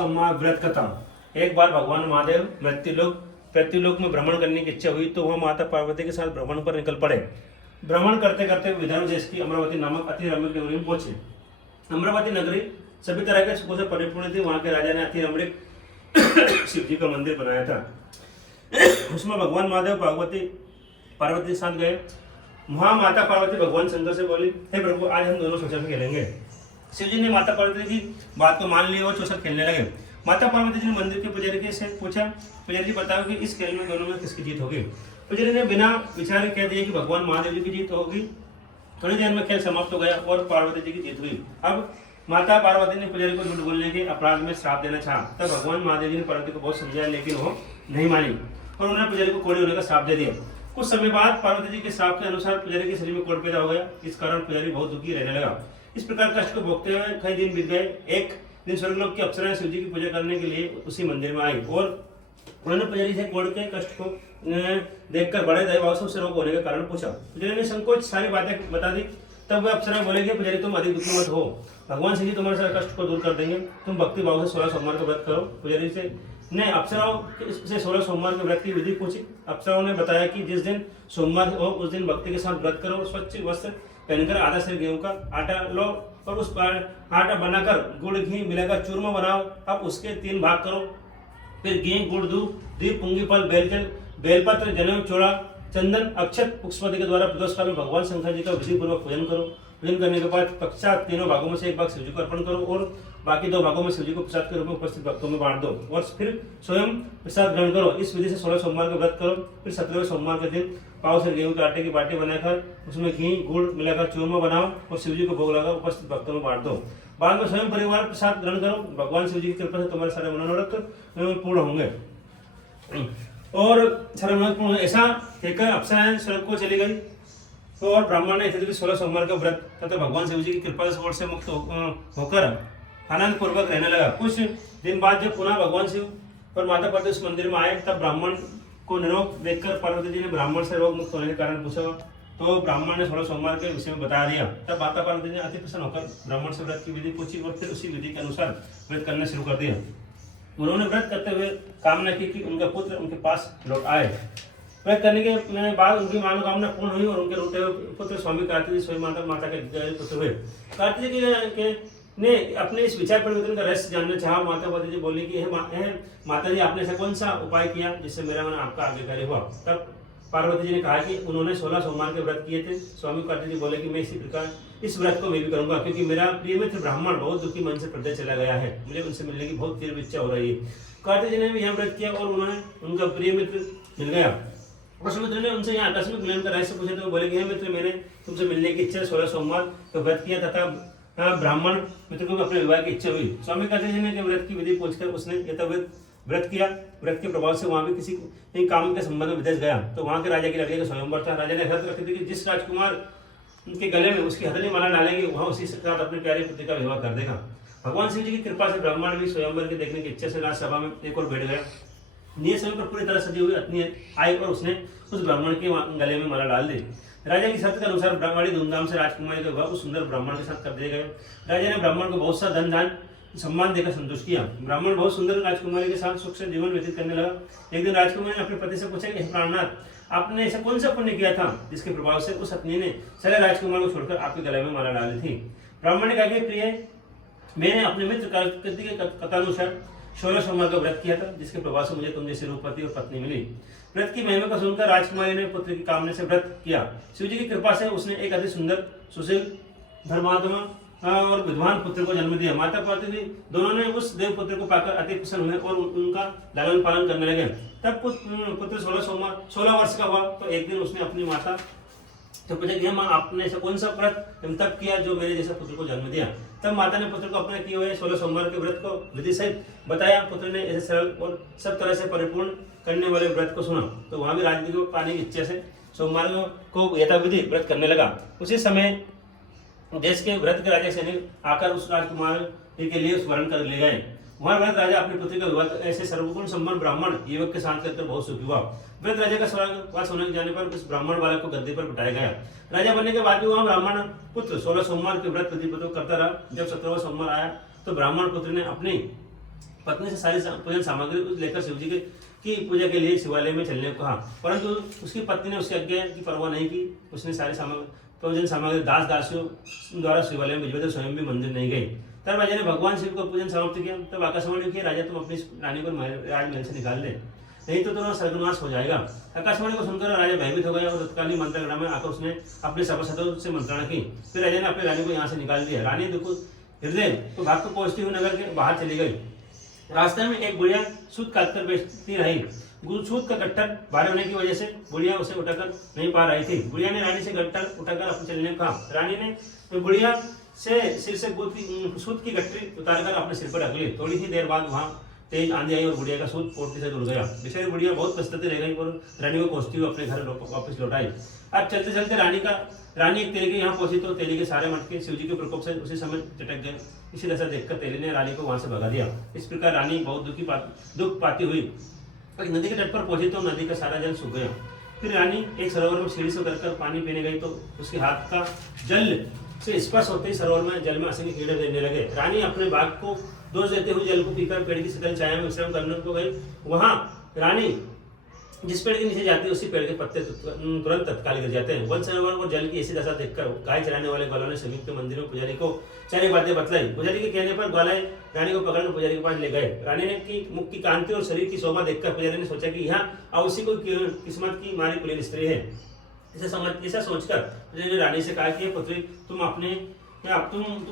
व्रत खत्म। एक बार भगवान महादेव पृथ्वीलोक में भ्रमण करने की इच्छा हुई तो वह माता पार्वती के साथ भ्रमण पर निकल पड़े। भ्रमण करते करते विदर्भ देश की अमरावती नामक अति रमणीक नगरी में पहुंचे। अमरावती नगरी सभी तरह के सुखों से परिपूर्ण थी। वहां के राजा ने अति रमणीक शिव जी का मंदिर बनाया था। उसमें भगवान महादेव पार्वती के साथ गए। वहां माता पार्वती भगवान शंकर से बोली, हे प्रभु, आज हम दोनों चौसर खेलेंगे। शिव जी ने माता पार्वती की बात को मान लिया और चौसर खेलने लगे। माता पार्वती जी ने मंदिर के पुजारी से पूछा, पुजारी जी बताओ कि इस खेल में दोनों में किसकी जीत होगी। पुजारी ने बिना विचार कह दिया कि भगवान महादेव जी की जीत होगी। थोड़ी देर में खेल समाप्त हो गया और पार्वती जी की जीत हुई। अब माता पार्वती ने पुजारी को झूठ बोलने के अपराध में श्राप देना चाहा। तब भगवान महादेव जी ने पार्वती को बहुत समझाया, लेकिन वो नहीं मानी और उन्होंने पुजारी को कोढ़ी होने का श्राप दे दिया। कुछ समय बाद पार्वती जी के श्राप के अनुसार पुजारी के शरीर में कोढ़ पैदा हो गया। इस कारण पुजारी बहुत दुखी रहने लगा। इस प्रकार कष्ट को भोगते हुए कई दिन बीत गए। एक दिन स्वर्गलोक की अप्सराएं शिव जी की पूजा करने के लिए उसी मंदिर में आई और उन्होंने पुजारी से कोढ़ के कष्ट को देखकर बड़े दयाभाव से रोग होने का कारण पूछा। पुजारी ने संकोच सारी बातें बता दी। तब वह अप्सरा बोलेगी, पुजारी तुम अधिक दुखी मत हो, भगवान शिव जी तुम्हारे सारे कष्ट को दूर कर देंगे। तुम भक्ति भाव से 16 सोमवार का व्रत करो। पुजारी से ने अप्सराओं से 16 सोमवार के व्रत की विधि पूछी। अप्सराओं ने बताया कि जिस दिन सोमवार हो उस दिन भक्ति के साथ व्रत करो। स्वच्छ वस्त्र पहनकर आधा से गेहूं का आटा लो और उस पर आटा बनाकर गुड़ घी मिलाकर चूरमा बनाओ। अब उसके 3 भाग करो। फिर घी, गुड़, दूध, दीप, पुंगी फल, बेलपत्र, जनेऊ, चोड़ा, चंदन, अक्षत, पुष्पति के द्वारा प्रदोष काल में भगवान शंकर जी का विधि पूर्वक पूजन करो। पूजन करने के बाद पश्चात तीनों भागों में से एक भाग शिव जी को अर्पण करो और बाकी 2 भागों में शिव जी को प्रसाद के रूप में उपस्थित भक्तों में बांट दो और फिर स्वयं प्रसाद ग्रहण करो। इस विधि से 16 सोमवार का व्रत करो। फिर 17वें सोमवार के दिन पाव से गेहूं के आटे की बाटी बनाकर उसमें घी, गुड़ मिलाकर चूरमा बनाओ और शिव जी को भोग लगाओ, उपस्थित भक्तों में बांट दो। बाद में स्वयं परिवार प्रसाद ग्रहण करो। भगवान शिव जी की कृपा से तुम्हारे सारे मनोरथ पूर्ण होंगे और सारे मनोरथ पूर्ण होंगे। ऐसा कहकर अप्सराएं स्वर्ग को चली गई और ब्राह्मण ने 16 सोमवार का व्रत तथा भगवान शिव जी की कृपा से मुक्त होकर आनंद पूर्वक रहने लगा। कुछ दिन बाद जब पुनः भगवान शिव और माता पार्वती उस मंदिर में आए तब ब्राह्मण को निरोग देखकर पार्वती जी ने ब्राह्मण से रोग मुक्त होने के कारण पूछा तो ब्राह्मण ने 16 सोमवार के विषय में बता दिया। तब माता पार्वती ने अति प्रसन्न होकर ब्राह्मण से व्रत की विधि पूछी और फिर उसी विधि के अनुसार व्रत करना शुरू कर दिया। उन्होंने व्रत करते हुए कामना की कि उनका पुत्र उनके पास लौट आए। व्रत करने के बाद उनकी मनोकामना पूर्ण हुई और उनके रूठे हुए पुत्र स्वामी कार्तिक जी स्वयं माता के पुत्र हुए। कार्तिक जी ने अपने इस विचार परिवर्तन का रहस्य जानना चाहा। माता पार्वती जी बोली कि माता जी, आपने ऐसा कौन सा उपाय किया जिससे मेरा मन आपका आज्ञाकारी हुआ। तब पार्वती जी ने कहा कि उन्होंने 16 सोमवार के व्रत किए थे। स्वामी कार्तिक जी बोले कि मैं इसी प्रकार इस व्रत को मैं भी करूंगा, क्योंकि मेरा प्रिय मित्र ब्राह्मण बहुत दुखी मन से प्रदेश चला गया है। मुझे उनसे मिलने की बहुत तीव्र इच्छा हो रही है। कार्तिक जी ने भी यह व्रत किया और उन्होंने उनका प्रिय मित्र मिल गया। उस मित्र ने उनसे यहाँ आकस्मिक मिलन का रहस्य पूछा तो बोले कि हे मित्र, मैंने तुमसे मिलने की इच्छा 16 सोमवार का व्रत किया तथा ब्राह्मण मित्र को अपने विवाह की इच्छा हुई। स्वामी कार्तिक जी ने व्रत की विधि पूछकर उसने यथावत व्रत किया। व्रत के प्रभाव से वहां भी किसी काम के संबंध में विदेश गया तो वहां के राजा की लड़की का स्वयंवर था। राजा ने शर्त रखी थी कि जिस राजकुमार के गले में उसकी हथेली माला डालेंगे वहां उसी के साथ अपने प्यारे पुत्र का विवाह कर देगा। भगवान शिव जी की कृपा से ब्राह्मण भी स्वयंवर के देखने की इच्छा से राजसभा में एक और बैठ गया। नियत समय पर पूरी तरह सजी हुई अग्नि आई और उसने उस ब्राह्मण के गले में माला डाल दी। राजा की शर्त के अनुसार बड़ी धूमधाम से राजकुमारी का विवाह उस सुंदर ब्राह्मण के साथ कर दिया गया। राजा ने ब्राह्मण को बहुत सा धन दान सम्मान देकर संतुष्ट किया। ब्राह्मण बहुत सुंदर राजकुमारी के साथ सुख से जीवन व्यतीत करने लगा। एक दिन राजकुमारी ने अपने पति से पूछा कि प्राणनाथ, आपने ऐसा कौन सा पुण्य किया था जिसके प्रभाव से उस अग्नि ने सारे राजकुमार को छोड़कर आपके गले में माला डाली थी। ब्राह्मण ने कहा कि प्रिय, मैंने अपने मित्र कार्तिक के कथानुसार 16 सोमवार का व्रत किया था जिसके प्रभाव से मुझे तुम जैसे रूपवती और पत्नी मिली। व्रत की महिमा को सुनकर राजकुमारी ने पुत्र की कामना से व्रत किया। शिव जी की कृपा से उसने एक अति सुंदर, सुशील, धर्मात्मा और विद्वान पुत्र को जन्म दिया। माता पार्वती दोनों ने उस देव पुत्र को पाकर अति प्रसन्न हुए और उनका लालन पालन करने लगे। तब पुत्र 16 वर्ष का हुआ तो एक दिन उसने अपनी माता तो पूछा कि माँ, आपने ऐसा कौन सा व्रत तब किया जो मेरे जैसा पुत्र को जन्म दिया। तब माता ने पुत्र को अपने किए हुए 16 सोमवार के व्रत को विधि सहित बताया। पुत्र ने ऐसे सरल और सब तरह से परिपूर्ण करने वाले व्रत को सुना तो वहां भी राजनीति को पाने की इच्छा से सोमवार को यथाविधि व्रत करने लगा। उसी समय देश के व्रत के राजा सैनिक आकर उस राजकुमार के लिए स्मरण कर ले गए। वहां व्रत राजा अपने पुत्र का विवाह ऐसे सर्वगुण संपन्न ब्राह्मण युवक के साथ करकर बहुत सुखी हुआ। व्रत राजा का स्वर्गवास होने जाने पर उस ब्राह्मण बालक को गद्दी पर बिठाया गया। राजा बनने के बाद भी वहां ब्राह्मण पुत्र 16 सोमवार के व्रत विधि करता रहा। जब 17वां सोमवार आया तो ब्राह्मण पुत्र ने अपनी पत्नी से सारी पूजन सामग्री लेकर शिव जी की पूजा के लिए शिवालय में चलने को कहा, परंतु उसकी पत्नी ने उसकी आज्ञा की परवाह नहीं की। उसने सारी पूजन सामग्री दास दासियों द्वारा शिवालय में भिजवा, स्वयं भी मंदिर नहीं गई। तब राजा ने भगवान शिव को पूजन समाप्त किया। तब आकाशवाणी किया, राजा तुम अपनी रानी को राजमहल से निकाल दे, नहीं तो तुम्हारा सर्वनाश हो जाएगा। आकाशवाणी को सुनकर राजा भयभीत हो गया और तत्कालीन मंत्रगण में आकर उसने अपने सभासदों से मंत्रणा की। फिर राजा ने अपनी रानी को यहाँ से निकाल दिया। रानी दुख हृदय तो भाग को पहुंचती हुई नगर के बाहर चली गई। रास्ते में एक बुढ़िया सूत काटकर बेचती रही। सूत का गट्ठर भारी होने की वजह से बुढ़िया उसे उठाकर नहीं पा रही थी। बुढ़िया ने रानी से गट्ठर उठाकर अपने चलने को कहा। रानी ने बुढ़िया से सिर से सूत की गट्ठी उतारकर अपने सिर पर रख ली। थोड़ी ही देर बाद वहां तेज आंधी आई और बुढ़िया का सूत पोटली से जुड़ गया। बेचारी बुढ़िया बहुत पछताती रह गई और रानी को कोसती हुई अपने घर वापस लौट आई। अब चलते चलते रानी एक तेली के यहाँ पहुंची तो तेली के सारे मटके शिव जी के प्रकोप से उसी समय चटक गए। इसी दशा देखकर तेली ने रानी को वहां से भगा दिया। इस प्रकार रानी बहुत दुख पाती हुई नदी के तट पर पहुंची तो नदी का सारा जल सूख गया। फिर रानी एक सरोवर में सीढ़ी से उतरकर पानी पीने गई तो उसके हाथ का जल से स्पर्श होते ही सरोवर में जल में असंख्य कीड़े देने लगे। रानी अपने बाग को दोष देते हुए जल को पीकर पेड़ की शीतल छाया में विश्राम करने को गई। वहां रानी जिस पेड़ के नीचे जाती है उसी पेड़ के पत्ते तुरंत तत्काल गिर जाते हैं। वन सरोवर और जल की ऐसी दशा देखकर गाय चराने वाले ग्वालों ने समीप के मंदिर में पुजारी को सारी बातें बतलाई। पुजारी के कहने पर ग्वाले रानी को पकड़कर पुजारी के पास ले गए। रानी ने की मुख की कांति और शरीर की शोभा देखकर पुजारी ने सोचा कि यहाँ अवश्य कोई किस्मत की मारी कुलीन स्त्री है। ऐसा सोचकर पुजारी ने रानी से कहा कि पुत्री तुम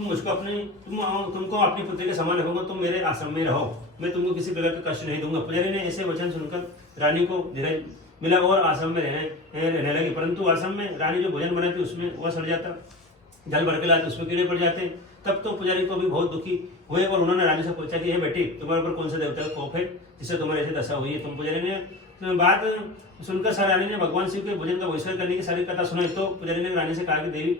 मुझको तुमको अपनी पुत्री के समान रखूंगा, तुम मेरे आश्रम में रहो, मैं तुमको किसी प्रकार का कष्ट नहीं दूंगा। पुजारी ने ऐसे वचन सुनकर रानी को धीरज मिला और आश्रम में रहने लगी। परंतु आश्रम में रानी जो भोजन बनाती उसमें वह सड़ जाता, जल भर के लाते उसमें कीड़े पड़ जाते। तब तो पुजारी को भी बहुत दुखी हुए और उन्होंने रानी से पूछा कि हे बेटी, तुम्हारे ऊपर कौन सा देवता का कोप है जिससे तुम्हारी ऐसी दशा हुई है। तुम पुजारी ने बात सुनकर रानी ने भगवान शिव के भोजन का बहिष्कार करने की सारी कथा सुनाई। तो पुजारी ने रानी से कहा कि देवी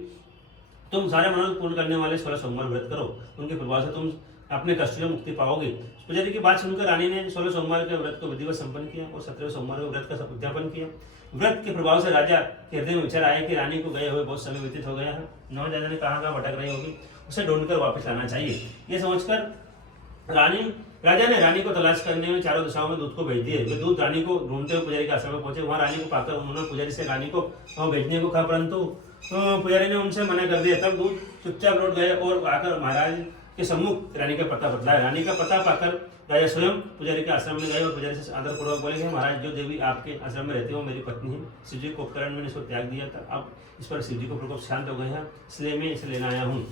तुम सारे मनोरथ पूर्ण करने वाले 16 सोमवार व्रत करो, उनके प्रभाव से तुम अपने कष्ट से मुक्ति पाओगे। पुजारी की बात सुनकर रानी ने 16 सोमवार के व्रत को विधिवत संपन्न किया और 17वें सोमवार के व्रत का उद्यापन किया। व्रत के प्रभाव से राजा के हृदय में विचार आया कि रानी को गए हुए बहुत समय व्यतीत हो गया है, नवराजा ने कहा भटक रही होगी, उसे ढूंढकर वापस लाना चाहिए। ये समझकर राजा ने रानी को तलाश करने में चारों दिशाओं में दूत को भेज दिए। वे दूत रानी को ढूंढते हुए पुजारी के आश्रम में पहुंचे। वहां रानी को पाकर उन्होंने पुजारी से रानी को भेजने को कहा, परंतु पुजारी ने उनसे मना कर दिया। तब दूत चुपचाप लौट गए और आकर महाराज के सम्मुख रानी का पता बतलाया। रानी का पता पाकर राजा स्वयं पुजारी के आश्रम में गए और पुजारी से आदर पूर्वक बोले कि महाराज, जो देवी आपके आश्रम में रहती है वो मेरी पत्नी है। शिव जी को उपकरण मैंने इसको त्याग दिया था, अब इस पर शिव जी को प्रकोप शांत हो गए हैं, इसलिए मैं इसे लेना आया हूँ।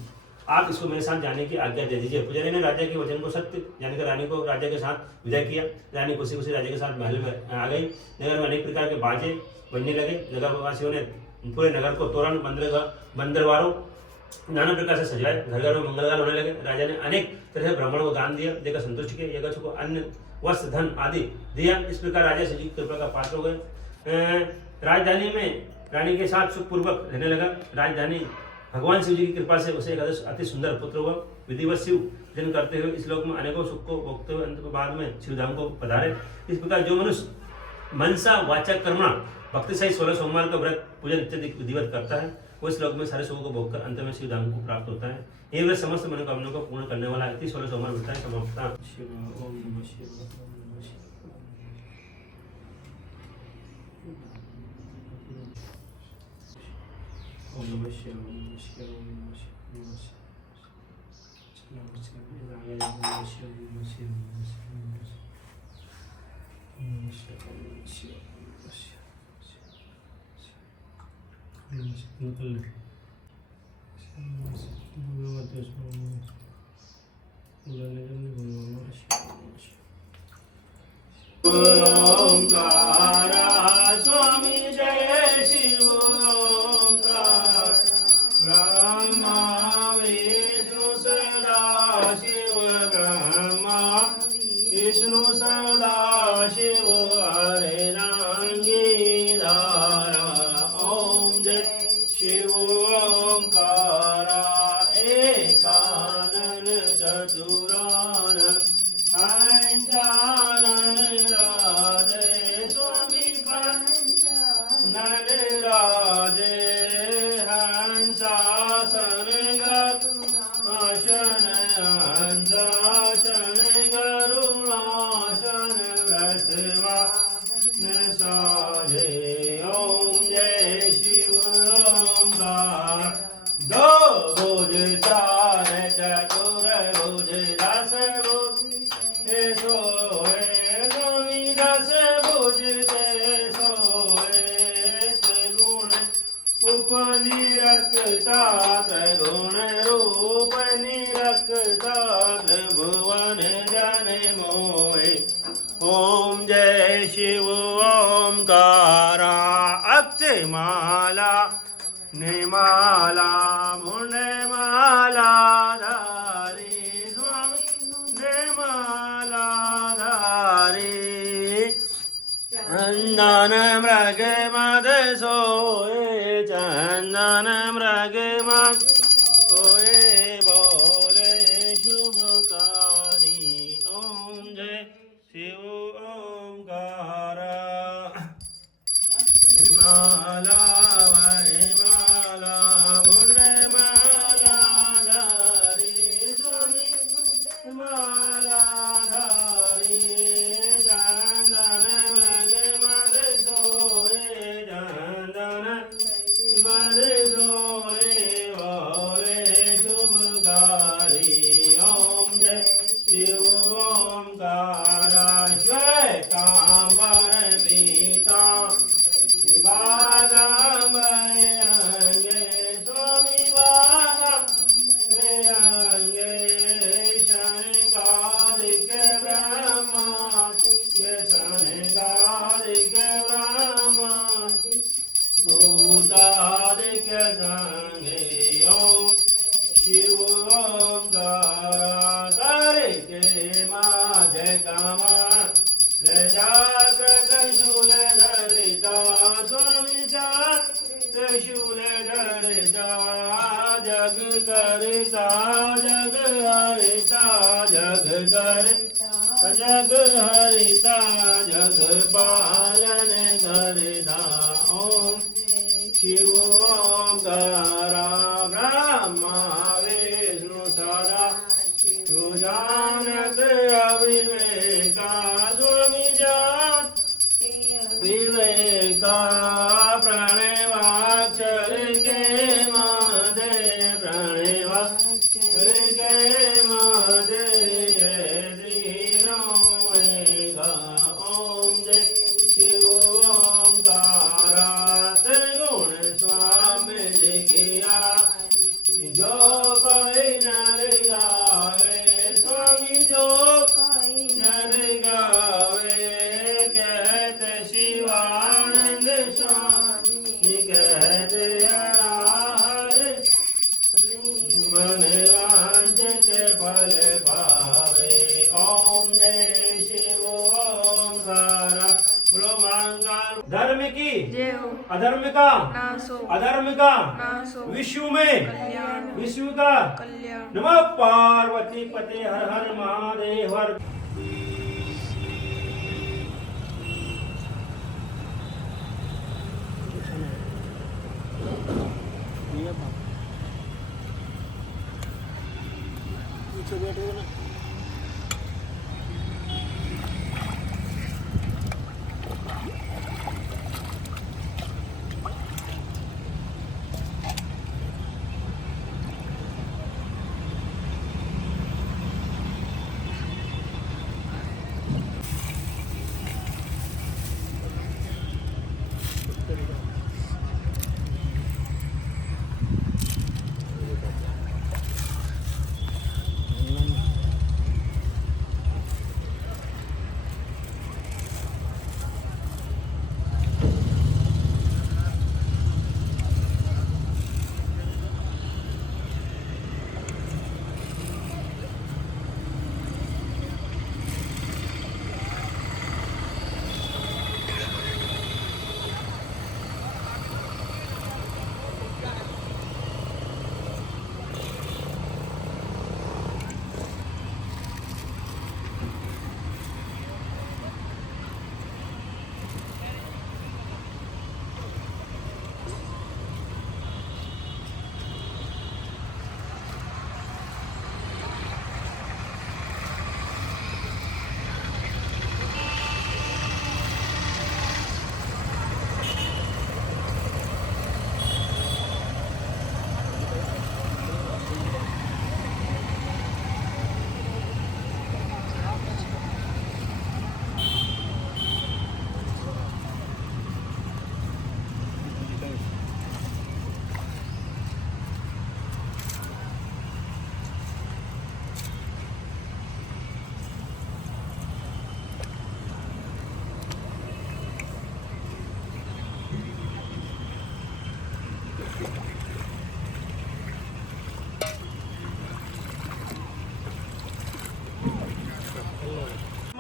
आप इसको मेरे साथ जाने की आज्ञा दे दीजिए। पुजारी ने राजा के वचन को सत्य जानकर रानी को राजा के साथ विदा किया। रानी खुशी खुशी राजा के साथ महल में आ गई। नगर में अनेक प्रकार के बाजे बजने लगे। नगरवासियों ने पूरे नगर को तोरण बंदरवारों नाना प्रकार से सजाए। घर घर में मंगलगान होने लगे। राजा ने अनेक तरह से ब्राह्मणों को दान दिया, देकर संतुष्ट किए। यज्ञ को अन्न वस्त्र धन आदि दिया। इस प्रकार राजा शिव जी की कृपा का पात्र हो गए। राजधानी में रानी के साथ सुखपूर्वक रहने लगा। राजधानी भगवान शिव जी की कृपा से उसे एक अति सुंदर पुत्र हुआ। विधिवत शिव जन करते हुए इस लोक में अनेकों सुख को भोगते हुए अंत के बाद में शिवधाम को पधारे। इस प्रकार जो मनुष्य मनसा वाचा कर्मणा भक्ति सहित 16 सोमवार का व्रत पूजन इत्यादि विधिवत करता है, वो इस लोक में सारे सुखों को भोगकर अंत में शिवधाम को प्राप्त होता है। ये व्रत समस्त मनोकामनाओं को पूर्ण करने वाला है। 16 सोमवार व्रत है समाप्ता। ओम नमः शिवाय। ओम नमः शिवाय। ओम नमः शिवाय। ओम नमः ओंकारा स्वामी जय शिव ओंकार। ब्रह्मा विष्णु सदा शिव ब्रह्मा विष्णु सदा शिव हरे नांगीधारा। ओम जय शिव ओंकारा एकानन चतुरानन पंचानन राधे स्वामी पंचानन राधे हंसासन गरुण हंसासन गरुण मोहे ओम जय शिव ओमकारा अक्षय माला निमाला मुंडे माला धारी स्वामी निमाला धारी चंदन मृग मद सोए चंदन मृग मद सोए बोले शुभकारी ओम जय शिव ओमकारा हिमाला हिमाला मुंडे माला धारी स्वामी माला धारी चंदन मृग मद सोए चंदन मद सोए बोले शुभकारी ओम जय शिव ओमकारा श्वेतांबर पीता शिवागांबर अंगे स्वामी वागांबर अंगे शनकादिक ब्रह्मा शनकादिक ब्रह्मा भूतादिक संगे ओम शिव ओमकारा करे के माध्य कामा जागृत शूल धरिता स्वामी जागृत शूल धरिता जग करता जग हरिता जग करता जग हरिता जग पालन करता ओम शिव ओमकारा ब्रह्मा विष्णु सदा सुजानत अविवेका स्वामी जान विवेका प्रणवाक्षर के मादे प्रणवाक्षर के मादे दीनोएगा ओम जय शिव ओमकारा त्रिगुण स्वामी लिखिया जो कोई नर गावे स्वामी जो नर गावे कहते शिवानंद स्वामी कहते हर मन वांछित फल पावे ओम जय शिव ओमकारा बोलो मंगल धर्म की अधर्म का अधर्म का विश्व में विश्व का नमः पार्वती पते हर हर महादेव हर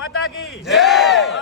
माता की जय।